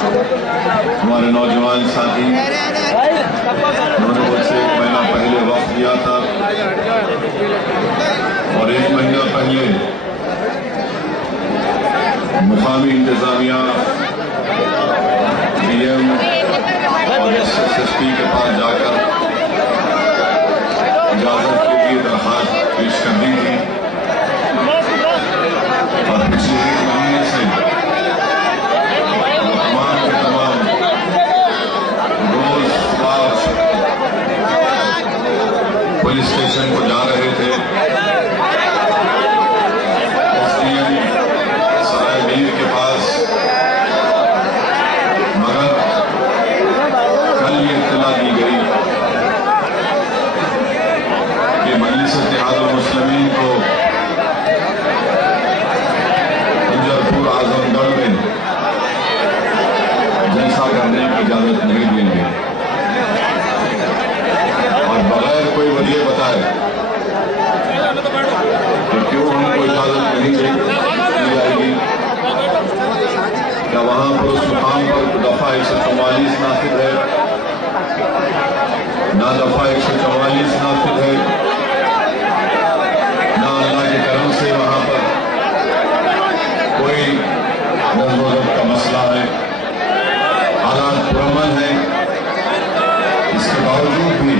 ہمارے نوجوان ساتھی انہوں نے مجھ سے 1 مہینہ پہلے وقت دیا تھا اور 1 مہینہ پہلے مقامی انتظامیہ ڈی ایم اور ایس ایس پی کے پاس جا کر اجازت کے لیے درخواست پیش کر دی تھی اور پچھلے 1 مہینے سے تمام کے تمام روز پولیس اسٹیشن کو جا رہے تھے ایس ڈی ایم سرائے میر کے پاس، مگر کل یہ اطلاع دی گئی کہ مجلس اتحاد المسلمین کو پنجرپور اعظم گڑھ میں جلسہ کرنے کی اجازت نہیں دیں گے اور بغیر کوئی وجہ بتائے کہ کیوں ہم کو اجازت نہیں دی جائے گی، کیا وہاں پر اس مقام پر دفعہ 144 نافذ ہے؟ نہ دفعہ 144 نافذ ہے، نہ اللہ کے کرم سے وہاں پر کوئی نظم و ضبط کا مسئلہ ہے، حالات پرامن ہیں، اس کے باوجود بھی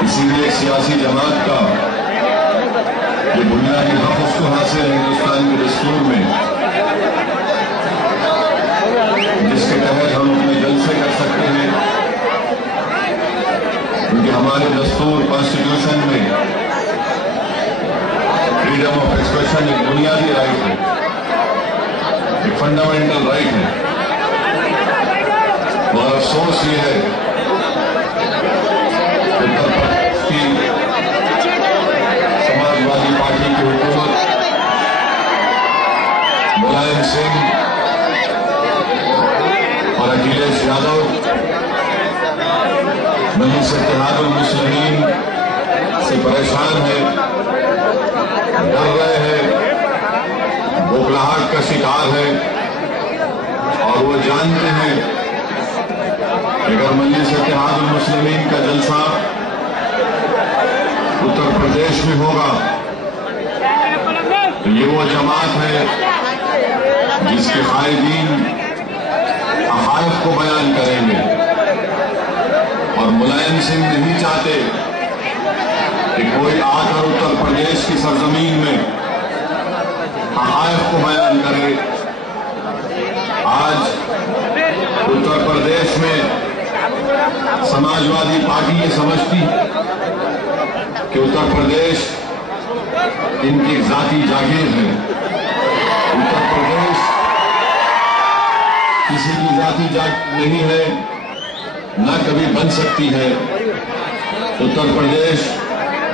کسی بھی ایک سیاسی جماعت کا یہ بنیادی حق اس کو حاصل ہے ہندوستان کے دستور میں، جس کے تحت ہم اپنے جلسے کر سکتے ہیں، کیونکہ ہمارے دستور کانسٹیٹیوشن میں فریڈم آف ایکسپریشن ایک بنیادی رائٹ ہے، ایک فنڈامنٹل رائٹ ہے، اور افسوس یہ ہے کہ سماجوادی پارٹی کی حکومت ملائم سنگھ اور اکھلیش یادو مجلس اتحاد المسلمین سے پریشان ہے، ڈر رہے ہیں، بوکھلاہٹ کا شکار ہے، اور وہ جانتے ہیں کہ اگر مجلس اتحاد المسلمین کا جلسہ اتر پردیش میں ہوگا تو یہ وہ جماعت ہے جس کے قائدین حقائق کو بیان کریں گے، اور ملائم سنگھ نہیں چاہتے کہ کوئی آ کر اتر پردیش کی سرزمین میں حقائق کو بیان کرے۔ آج اتر پردیش میں سماجوادی پارٹی یہ سمجھتی کہ اتر پردیش ان کی ذاتی جاگیر ہے، اتر پردیش کسی کی ذاتی جاگیر نہیں ہے، نہ کبھی بن سکتی ہے۔ اتر پردیش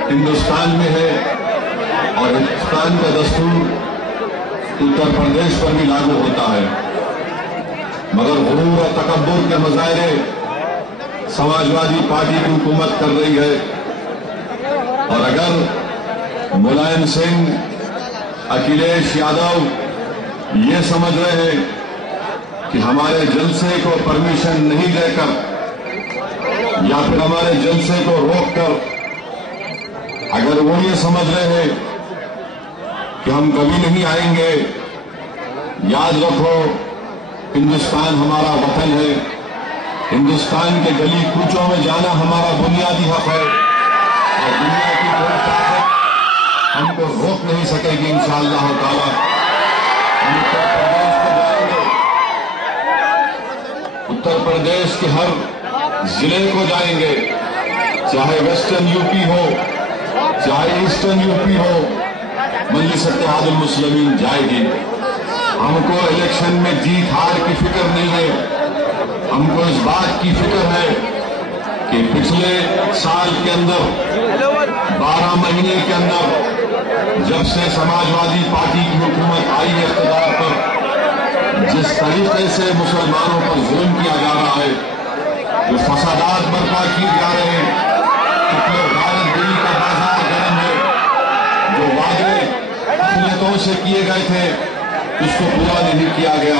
ہندوستان میں ہے اور ہندوستان کا دستور اتر پردیش پر بھی لاگو ہوتا ہے، مگر غرور اور تکبر کے مظاہرے سماجوادی پارٹی کی حکومت کر رہی ہے، اور اگر ملائم سنگھ، اکھلیش یادو یہ سمجھ رہے ہیں کہ ہمارے جلسے کو پرمیشن نہیں دے کر یا پھر ہمارے جلسے کو روک کر اگر وہ یہ سمجھ رہے ہیں کہ ہم کبھی نہیں آئیں گے، یاد رکھو ہندوستان ہمارا وطن ہے، ہندوستان کے گلی کوچوں میں جانا ہمارا بنیادی حق ہے، اور دنیا کی کوئی طاقت ہم کو روک نہیں سکے گی انشاءاللہ تعالی۔ ہم اتر پردیش کو جائیں گے، اتر پردیش کے ہر ضلع کو جائیں گے، چاہے ویسٹرن یو پی ہو چاہے ایسٹرن یو پی ہو، مجلس اتحاد المسلمین جائے گی۔ ہم کو الیکشن میں جیت ہار کی فکر نہیں ہے، ہم کو اس بات کی فکر ہے کہ پچھلے سال کے اندر 12 مہینے کے اندر جب سے سماجوادی پارٹی کی حکومت آئی ہے اقتدار پر، جس طریقے سے مسلمانوں پر ظلم کیا جا رہا ہے، جو فسادات برپا کیے جا رہے ہیں، غارت دلی کا بازار گرم ہے، جو وعدے اقلیتوں سے کیے گئے تھے اس کو پورا نہیں کیا گیا،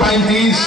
35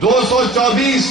224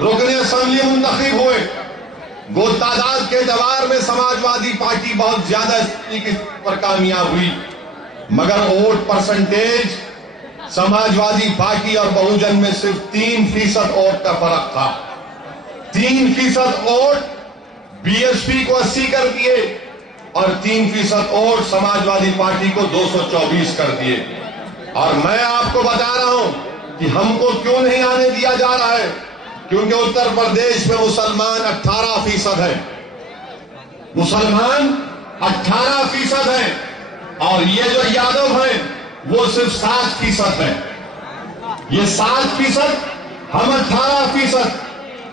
رکن اسمبلی منتخب ہوئے، وہ تعداد کے اعتبار میں سماجوادی پارٹی بہت زیادہ پر کامیاب ہوئی، مگر ووٹ پرسنٹیج سماجوادی پارٹی اور بہوجن میں صرف 3% ووٹ کا فرق تھا۔ 3% ووٹ بی ایس پی کو 80 کر دیے اور 3% ووٹ سماجوادی پارٹی کو 224 کر دیے۔ اور میں آپ کو بتا رہا ہوں کہ ہم کو کیوں نہیں آنے دیا جا رہا ہے، کیونکہ اتر پردیش میں مسلمان 18% ہیں، مسلمان 18% ہیں، اور یہ جو یادو ہیں وہ صرف 7% ہیں۔ یہ 7%، ہم 18%۔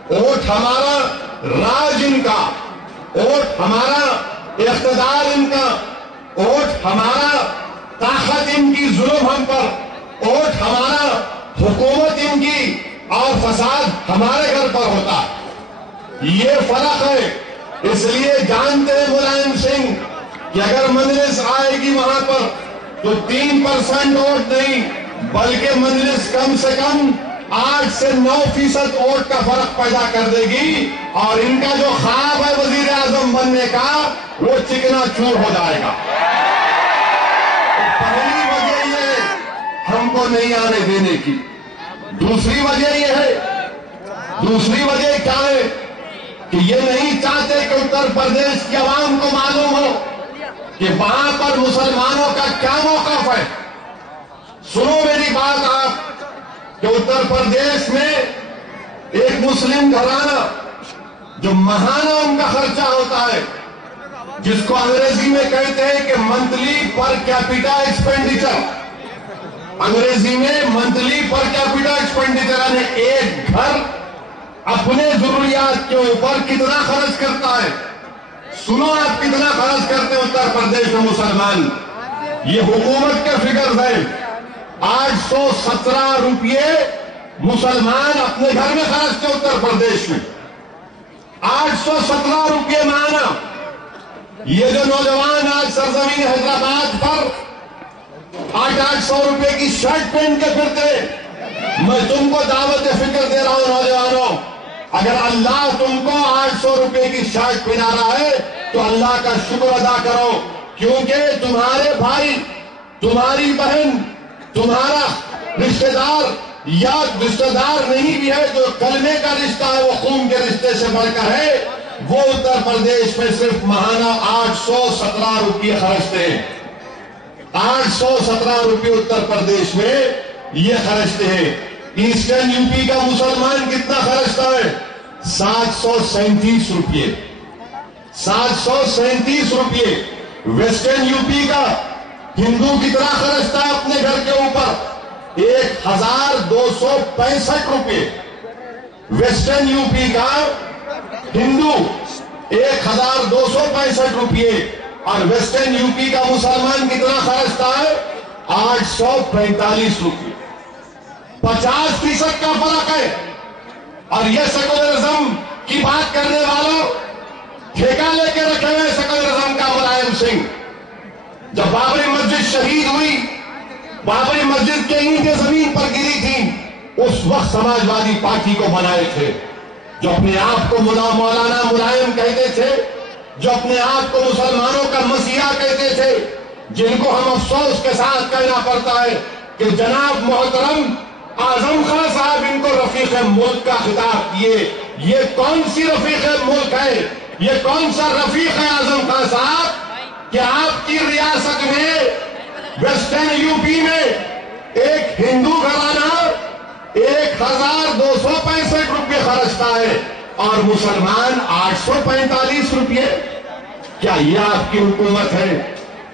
ووٹ ہمارا راج ان کا، ووٹ ہمارا اقتدار ان کا، ووٹ ہمارا طاقت ان کی، ظلم ہم پر، ووٹ ہمارا حکومت ان کی، اور فساد ہمارے گھر پر ہوتا ہے۔ یہ فرق ہے۔ اس لیے جانتے ہیں ملائم سنگھ کہ اگر مجلس آئے گی وہاں پر تو 3% ووٹ نہیں بلکہ مجلس کم سے کم 8 سے 9% ووٹ کا فرق پیدا کر دے گی، اور ان کا جو خواب ہے وزیر اعظم بننے کا وہ چکنا چور ہو جائے گا۔ پہلی وجہ یہ ہے ہم کو نہیں آنے دینے کی۔ دوسری وجہ یہ ہے، دوسری وجہ کیا ہے کہ یہ نہیں چاہتے کہ اتر پردیش کی عوام کو معلوم ہو کہ وہاں پر مسلمانوں کا کیا موقف ہے۔ سنو میری بات آپ، کہ اتر پردیش میں ایک مسلم گھرانہ جو ماہانہ ان کا خرچہ ہوتا ہے، جس کو انگریزی میں کہتے ہیں کہ منتھلی پر کیپٹا ایکسپینڈیچر، انگریزی میں منتھلی پر کیپٹا ایکسپینڈیچر، یعنی ایک گھر اپنے ضروریات کے اوپر کتنا خرچ کرتا ہے۔ سنو آپ کتنا خرچ کرتے ہیں اتر پردیش میں مسلمان، یہ حکومت کے فگرز ہیں۔ 817 روپئے مسلمان اپنے گھر میں خرچتے اتر پردیش میں، 817 روپئے ماہانہ۔ یہ جو نوجوان آج سرزمین حیدرآباد پر 800 روپئے کی شرٹ پہن کے پھرتے، میں تم کو دعوت فکر دے رہا ہوں نوجوانوں، اگر اللہ تم کو 800 روپئے کی شرٹ پہنا رہا ہے تو اللہ کا شکر ادا کرو، کیونکہ تمہارے بھائی، تمہاری بہن، تمہارا رشتہ دار یا رشتہ دار نہیں بھی ہے، جو کلمے کا رشتہ ہے وہ خون کے رشتے سے بڑھ کر ہے، وہ اتر پردیش میں صرف ماہانہ 817 روپئے خرچتے ہیں۔ 817 روپئے اتر پردیش میں یہ خرچتے ہیں۔ ایسٹرن یو پی کا مسلمان کتنا خرچتا ہے؟ 737 روپئے، 737 روپئے۔ ویسٹرن یو پی کا ہندو کتنا خرچتا ہے اپنے گھر کے اوپر؟ 1265 روپئے۔ ویسٹرن یو پی کا ہندو 1265 روپئے، اور ویسٹرن یو پی کا مسلمان کتنا خرچتا ہے؟ 845 روپئے۔ 50% کا فرق ہے۔ اور یہ سیکولرزم کی بات کرنے والوں ٹھیکہ لے کے رکھے ہوئے سیکولرزم کا ملائم سنگھ، جب بابری مسجد شہید ہوئی، بابری مسجد کے اینٹیں زمین پر گری تھی، اس وقت سماجوادی پارٹی کو بنائے تھے، جو اپنے آپ کو مولانا ملائم کہتے تھے، جو اپنے آپ کو مسلمانوں کا مسیحا کہتے تھے، جن کو ہم افسوس کے ساتھ کہنا پڑتا ہے کہ جناب محترم اعظم خان صاحب ان کو رفیق ملک کا خطاب کیے۔ یہ کون سی رفیق ملک ہے؟ یہ کون سا رفیق ہے اعظم خان صاحب کہ آپ کی ریاست میں ویسٹرن یو پی میں ایک ہندو گھرانہ 1265 روپئے خرچتا ہے اور مسلمان 845 روپئے؟ کیا یہ آپ کی حکومت ہے؟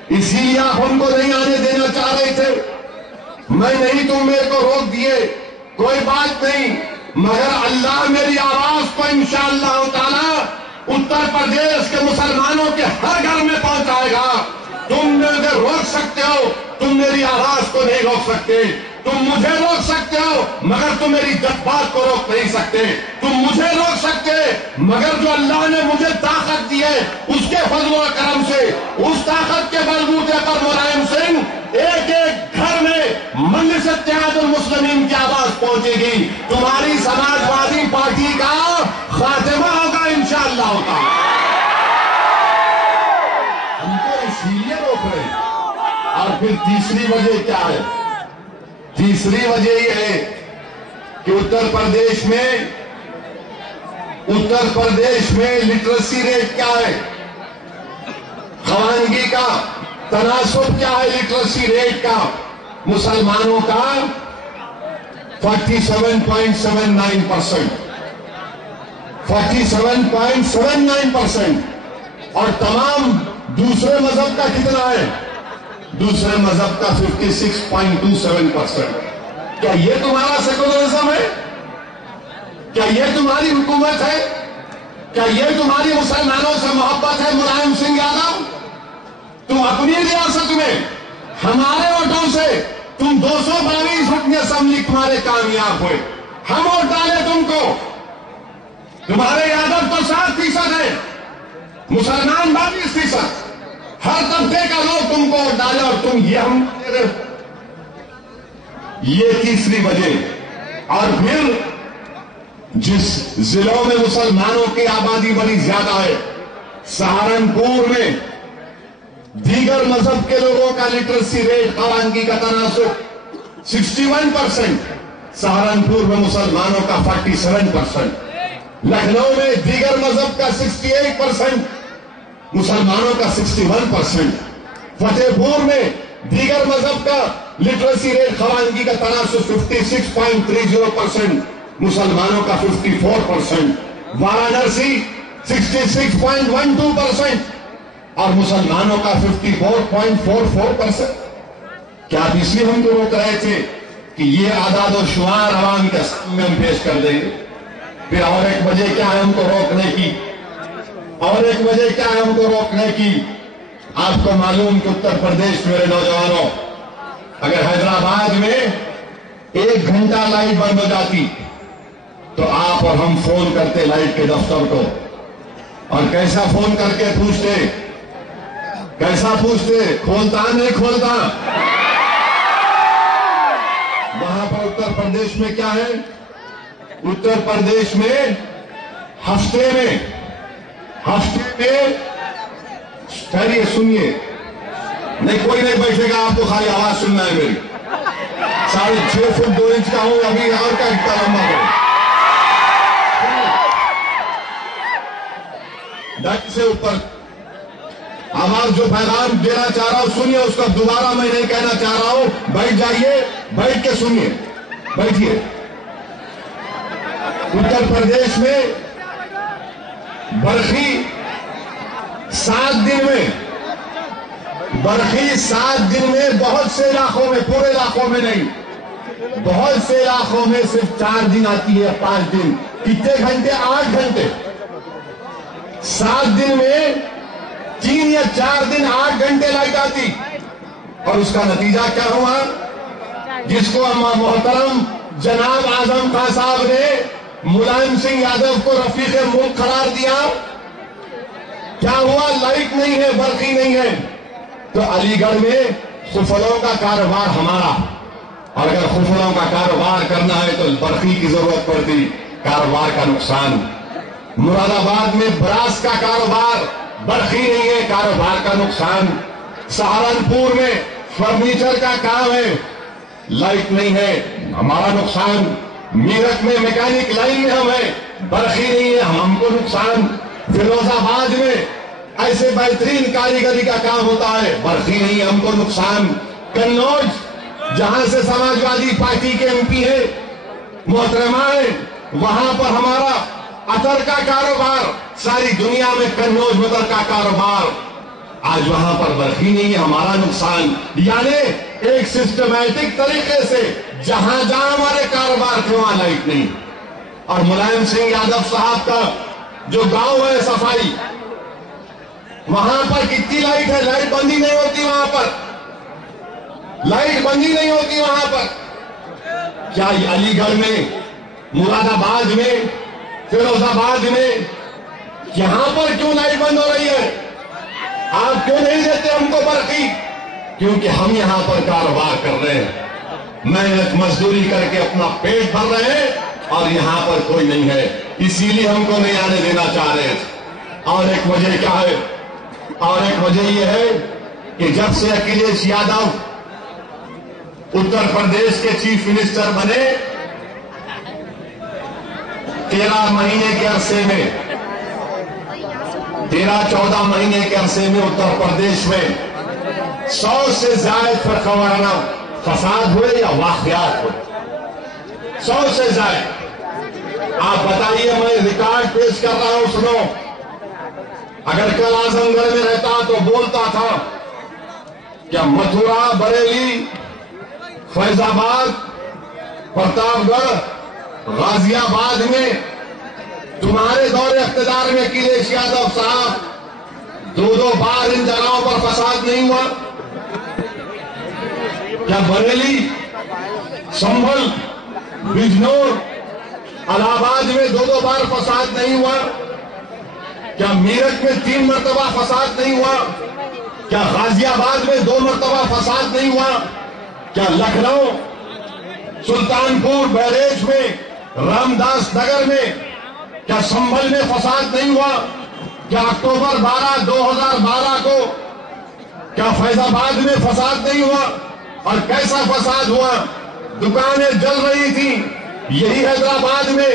اسی لیے آپ ہم کو نہیں آنے دینا چاہ رہے تھے۔ میں نہیں، تم میرے کو روک دیے، کوئی بات نہیں، مگر اللہ میری آواز کو انشاءاللہ تعالی اتر پردیش کے مسلمانوں کے ہر گھر میں پہنچائے گا۔ تم مجھے روک سکتے ہو، تم میری آواز کو نہیں روک سکتے۔ تم مجھے روک سکتے ہو مگر تم میری جذبات کو روک نہیں سکتے۔ تم مجھے روک سکتے مگر جو اللہ نے مجھے طاقت دی ہے اس کے فضل و کرم سے، اس طاقت کے بلبوتے پر ملائم سنگھ ایک ایک گھر میں مجلس اتحاد المسلمین کی آواز پہنچے گی، تمہاری سماجوادی پارٹی کا خاتمہ ہوگا انشاءاللہ تعالی۔ ہم کو اس لیے روک رہے ہیں۔ اور پھر تیسری وجہ کیا ہے؟ تیسری وجہ یہ ہے کہ اتر پردیش میں لٹریسی ریٹ کیا ہے، خوانگی کا تناسب کیا ہے لٹریسی ریٹ کا؟ مسلمانوں کا 47.79%، 47.79%، اور تمام دوسرے مذہب کا کتنا ہے؟ دوسرے مذہب کا 56.27%۔ کیا یہ تمہارا سیکولرزم ہے؟ کیا یہ تمہاری حکومت ہے؟ کیا یہ تمہاری مسلمانوں سے محبت ہے ملائم سنگھ یادو؟ تم اپنی ریاست میں ہمارے ووٹوں سے تم 222 رکن اسمبلی تمہارے کامیاب ہوئے، ہم ووٹ ڈالے تم کو، تمہارے یادو تو 7% ہے، مسلمان 22%، ہر طبقے کا لوگ تم کو ووٹ ڈالے اور تم یہ ہم دے رہے ہو۔ یہ تیسری وجہ۔ اور پھر جس ضلعوں میں مسلمانوں کی آبادی بڑی زیادہ ہے، سہارنپور میں دیگر مذہب کے لوگوں کا لٹریسی ریٹ خوانگی کا تناسب 61%، سہارنپور میں مسلمانوں کا 47%، لکھنؤ میں دیگر مذہب کا 68%، مسلمانوں کا 61%، فتح پور میں دیگر مذہب کا لٹریسی ریٹ خوانگی کا تناسب 56.30%، مسلمانوں کا 54%، وارانسی 66.12%، اور مسلمانوں کا 54.44%۔ کیا آپ اس لیے ہم کو روک رہے تھے کہ یہ اعداد و شمار عوام کے سامنے ہم پیش کر دیں گے؟ پھر اور ایک وجہ کیا ہے ہم کو روکنے کی؟ اور ایک وجہ کیا ہے ہم کو روکنے کی؟ آپ کو معلوم کہ اتر پردیش میرے نوجوانوں، اگر حیدرآباد میں 1 گھنٹہ لائٹ بند ہو جاتی تو آپ اور ہم فون کرتے لائٹ کے دفتر کو، اور کیسا فون کر کے پوچھتے؟ کیسا پوچھتے؟ کھولتا نہیں کھولتا؟ وہاں پر اتر پردیش میں کیا ہے؟ اتر پردیش میں ہفتے میں خیریے سنیے، نہیں کوئی نہیں بیٹھے گا، آپ کو خالی آواز سننا ہے میری۔ 6.5 فٹ 2 انچ کا ہوں، ابھی اور کا اتنا لمبا ہو، ڈھائی سے اوپر آواز جو پیغام دینا چاہ رہا ہوں سنیے، اس کا دوبارہ میں نہیں کہنا چاہ رہا ہوں، بیٹھ جائیے، بیٹھ کے سنیے، بیٹھیے۔ اتر پردیش میں برقی 7 دن میں بہت سے علاقوں میں، پورے علاقوں میں نہیں، بہت سے علاقوں میں صرف 4 دن آتی ہے، 5 دن۔ کتنے گھنٹے؟ 8 گھنٹے۔ 7 دن میں 3 یا 4 دن 8 گھنٹے لائٹ آتی، اور اس کا نتیجہ کیا ہوا؟ جس کو محترم جناب اعظم خان صاحب نے ملائم سنگھ یادو کو رفیق ملک قرار دیا، کیا ہوا؟ لائٹ نہیں ہے، برقی نہیں ہے، تو علی گڑھ میں خفلوں کا کاروبار ہمارا، اور اگر خفلوں کا کاروبار کرنا ہے تو برقی کی ضرورت پڑتی، کاروبار کا نقصان۔ مراد آباد میں براس کا کاروبار، برقی نہیں ہے، کاروبار کا نقصان۔ سہارنپور میں فرنیچر کا کام ہے، لائٹ نہیں ہے، ہمارا نقصان۔ میرٹھ میں میکینک لائن میں ہم ہیں، برقی نہیں ہے، ہم کو نقصان۔ فیروز آباد میں ایسے بہترین کاریگری کا کام ہوتا ہے، برقی نہیں ہے، ہم کو نقصان۔ قنوج جہاں سے سماجوادی پارٹی کے ایم پی ہے محترمہ ہے، وہاں پر ہمارا عطر کا کاروبار، ساری دنیا میں قنوج عطر کا کاروبار، آج وہاں پر برقی نہیں ہے، ہمارا نقصان۔ یعنی ایک سسٹمیٹک طریقے سے جہاں ہمارے کاروبار تھے وہاں لائٹ نہیں۔ اور ملائم سنگھ یادو صاحب کا جو گاؤں ہے صفائی، وہاں پر کتنی لائٹ ہے؟ لائٹ بندی نہیں ہوتی وہاں پر، لائٹ بندی نہیں ہوتی وہاں پر۔ کیا علی گڑھ میں، مراد آباد میں، فیروز آباد میں، یہاں پر کیوں لائٹ بند ہو رہی ہے؟ آپ کیوں نہیں دیتے ہم کو برقی؟ کیونکہ ہم یہاں پر کاروبار کر رہے ہیں، محنت مزدوری کر کے اپنا پیٹ بھر رہے ہیں اور یہاں پر کوئی نہیں ہے، اسی لیے ہم کو نہیں آنے دینا چاہ رہے تھے۔ اور ایک وجہ کیا ہے؟ اور ایک وجہ یہ ہے کہ جب سے اکھلیش یادو اتر پردیش کے چیف منسٹر بنے 13 مہینے کے عرصے میں 13-14 مہینے کے عرصے میں اتر پردیش میں 100 سے زائد فرقہ وارانہ فساد ہوئے یا واقعات ہوئے، 100 سے زائد۔ آپ بتائیے، میں ریکارڈ پیش کر رہا ہوں، سنو۔ اگر کل اعظم گڑھ میں رہتا تو بولتا تھا کہ متھرا، بریلی، فیض آباد، پرتاپ گڑھ، غازی آباد میں تمہارے دور اقتدار میں اکھلیش یادو صاحب 2 بار ان جگہوں پر فساد نہیں ہوا؟ کیا بریلی، سنبھل، بجنور، الہ آباد میں 2 بار فساد نہیں ہوا؟ کیا میرٹھ میں 3 مرتبہ فساد نہیں ہوا؟ کیا غازی آباد میں 2 مرتبہ فساد نہیں ہوا؟ کیا لکھنؤ، سلطان پور، بہریچ میں، رام داس نگر میں، کیا سنبھل میں فساد نہیں ہوا؟ کیا اکتوبر 12، 2012 کو کیا فیض آباد میں فساد نہیں ہوا؟ اور کیسا فساد ہوا؟ دکانیں جل رہی تھیں۔ یہی حیدرآباد میں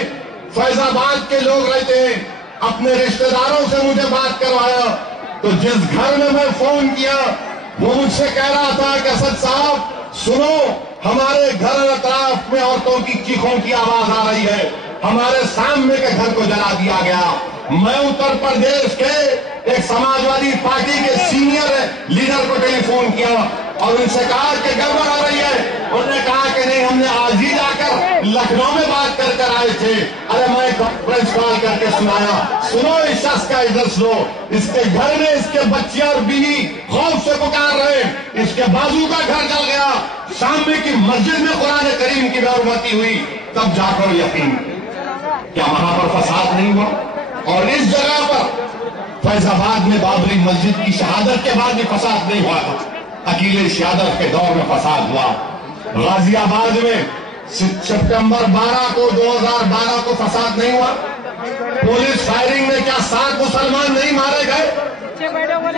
فیض آباد کے لوگ رہتے ہیں، اپنے رشتہ داروں سے مجھے بات کروایا تو جس گھر میں میں فون کیا وہ مجھ سے کہہ رہا تھا کہ اسد صاحب سنو، ہمارے گھر اطراف میں عورتوں کی چیخوں کی آواز آ رہی ہے، ہمارے سامنے کے گھر کو جلا دیا گیا۔ میں اتر پردیش کے ایک سماجوادی پارٹی کے سینئر لیڈر کو ٹیلی فون کیا اور ان سے کہا کہ گڑبڑ آ رہی ہے۔ انہوں نے کہا کہ نہیں، ہم نے آج ہی جا کر لکھنؤ میں بات کر آئے تھے۔ ارے میں کانفرنس کال کر کے سنایا، سنو اس شخص کا ایڈریس لو، اس کے گھر میں اس کے بچے اور بیوی خوف سے پکار رہے، اس کے بازو کا گھر جل گیا، سامنے کی مسجد میں قرآن کریم کی بےحرمتی ہوئی، تب جا کر یقین کیا وہاں پر فساد نہیں ہوا؟ اور اس جگہ پر فیض آباد میں بابری مسجد کی شہادت کے بعد بھی فساد نہیں ہوا تھا، اکھلیش یادو کے دور میں فساد ہوا۔ غازی آباد میں سپٹمبر 12 کو 2012 کو فساد نہیں ہوا؟ پولیس فائرنگ میں کیا 7 مسلمان نہیں مارے گئے؟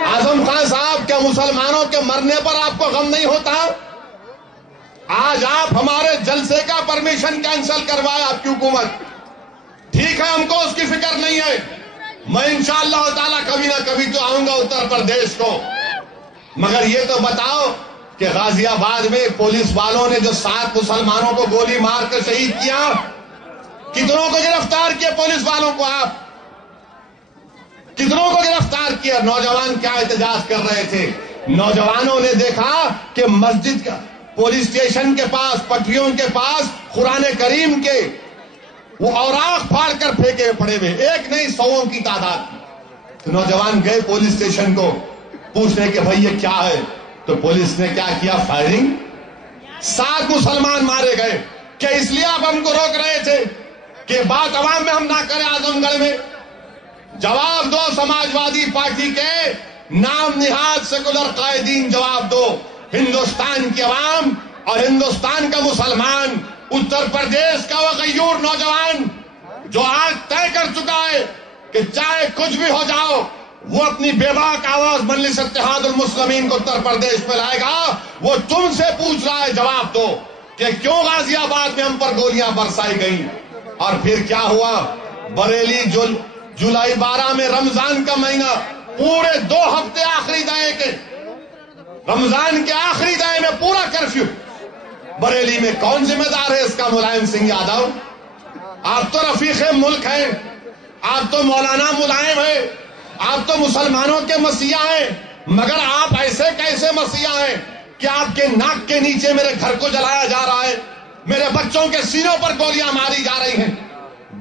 اعظم خان صاحب، کیا مسلمانوں کے مرنے پر آپ کو غم نہیں ہوتا؟ آج آپ ہمارے جلسے کا پرمیشن کینسل کروائے آپ کی حکومت، ٹھیک ہے، ہم کو اس کی فکر نہیں ہے، میں انشاءاللہ تعالیٰ کبھی نہ کبھی تو آؤں گا اتر پردیش کو، مگر یہ تو بتاؤ کہ غازی آباد میں پولیس والوں نے جو 7 مسلمانوں کو گولی مار کر شہید کیا، کتنوں کو گرفتار کیا پولیس والوں کو؟ آپ کتنوں کو گرفتار کیا؟ نوجوان کیا احتجاج کر رہے تھے؟ نوجوانوں نے دیکھا کہ مسجد کا، پولیس اسٹیشن کے پاس، پٹریوں کے پاس قرآن کریم کے وہ اوراق پھاڑ کر پھینکے پڑے ہوئے، ایک نہیں 100 کی تعداد۔ تو نوجوان گئے پولیس اسٹیشن کو پوچھنے کہ بھائی یہ کیا ہے، تو پولیس نے کیا کیا؟ فائرنگ، 7 مسلمان مارے گئے۔ کیا اس لیے آپ ہم کو روک رہے تھے کہ بات عوام میں ہم نہ کریں اعظم گڑھ میں؟ جواب دو، سماجوادی پارٹی کے نام نہاد سیکولر قائدین، جواب دو، ہندوستان کی عوام اور ہندوستان کا مسلمان، اتر پردیش کا وہ غیور نوجوان جو آج طے کر چکا ہے کہ چاہے کچھ بھی ہو جاؤ وہ اپنی بے باک آواز مجلس اتحاد المسلمین کو اتر پردیش میں لائے گا، وہ تم سے پوچھ رہا ہے، جواب دو کہ کیوں غازی آباد میں ہم پر گولیاں برسائی گئیں؟ اور پھر کیا ہوا؟ بریلی جولائی 12 میں رمضان کا مہینہ، پورے 2 ہفتے آخری دائیں کے، رمضان کے آخری دائیں میں پورا کرفیو۔ بریلی میں کون ذمہ دار ہے اس کا؟ ملائم سنگھ یادو۔ آپ تو رفیق ملک ہیں، آپ تو مولانا ملائم ہیں، آپ تو مسلمانوں کے مسیحا ہیں، مگر آپ ایسے کیسے مسیحا ہیں کہ آپ کے ناک کے نیچے میرے گھر کو جلایا جا رہا ہے، میرے بچوں کے سینوں پر گولیاں ماری جا رہی ہیں؟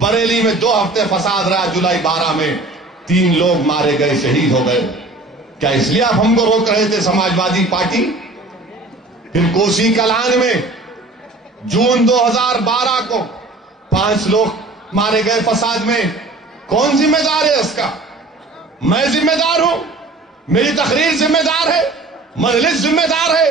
بریلی میں 2 ہفتے فساد رہا، جولائی 12 میں 3 لوگ مارے گئے، شہید ہو گئے۔ کیا اس لیے آپ ہم کو روک رہے تھے سماجوادی پارٹی؟ پھر کوسی کلان میں جون 2012 کو 5 لوگ مارے گئے فساد میں، کون ذمہ دار ہے اس کا؟ میں ذمہ دار ہوں، میری تقریر ذمہ دار ہے، مجلس ذمہ دار ہے،